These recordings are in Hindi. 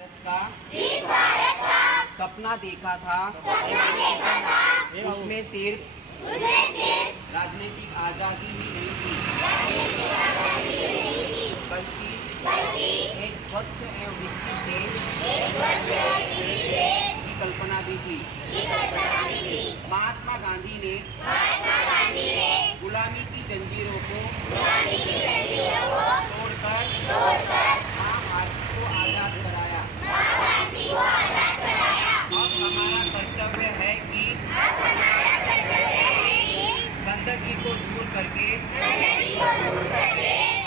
भारत का सपना देखा था, उसमें सिर्फ राजनीतिक आजादी ही नहीं थी, बल्कि एक स्वच्छ एवं विकसित देश की कल्पना भी थी। महात्मा गांधी ने गुलामी की जंजीरों को तोड़कर माँ भारती को आजाद कराया। अब हमारा कर्तव्य है कि गंदगी को दूर करके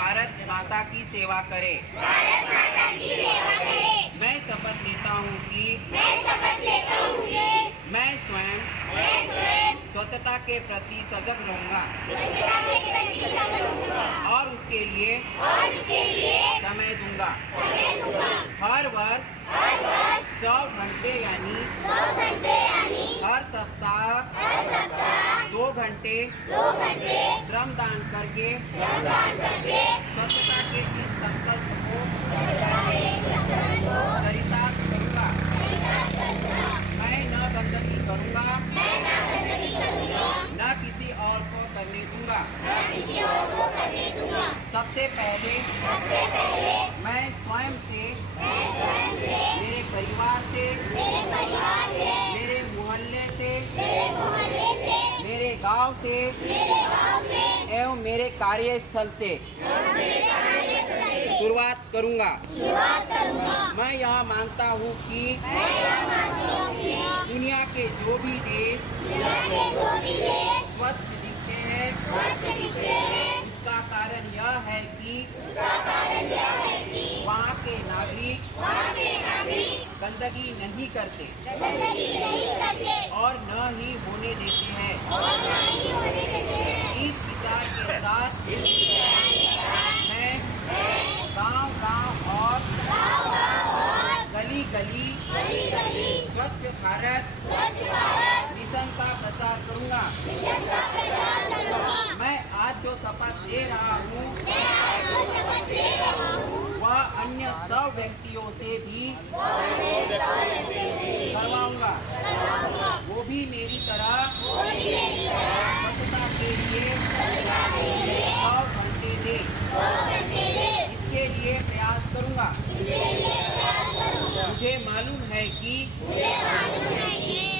भारत माता की सेवा करें। मैं शपथ लेता हूँ कि मैं स्वयं स्वच्छता के प्रति सजग रहूँगा और उसके लिए समय दूंगा। हर वर्ष 100 घंटे यानी हर सप्ताह 2 घंटे श्रमदान करके स्वच्छता के इस संकल्प को चरितार्थ करूँगा। मैं न गंदगी करूँगा, न किसी और को करने दूंगा। सबसे पहले मैं स्वयं से, मेरे परिवार से, मेरे मोहल्ले से, मेरे गांव से एवं मेरे कार्यस्थल से शुरुआत करूंगा। मैं यह मानता हूँ कि दुनिया के जो भी देश स्वच्छ दिखते हैं, इसका कारण यह है कि वहाँ के नागरिक गंदगी नहीं करते और न ही होने देते हैं। इस विचार के साथ मैं गांव-गांव और गली-गली स्वच्छ भारत मिशन का प्रचार करूंगा। मैं आज जो शपथ ले रहा हूँ वह अन्य सब व्यक्तियों से भी करवाऊंगा। वो भी मेरी तरह स्वच्छता के लिए 100 घंटे दे। इसके लिए प्रयास करूंगा। मुझे मालूम है कि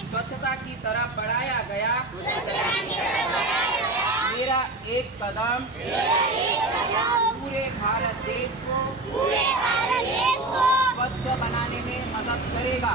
स्वच्छता की तरफ बढ़ाया गया मेरा एक कदम पूरे भारत देश को स्वच्छ बनाने में मदद करेगा।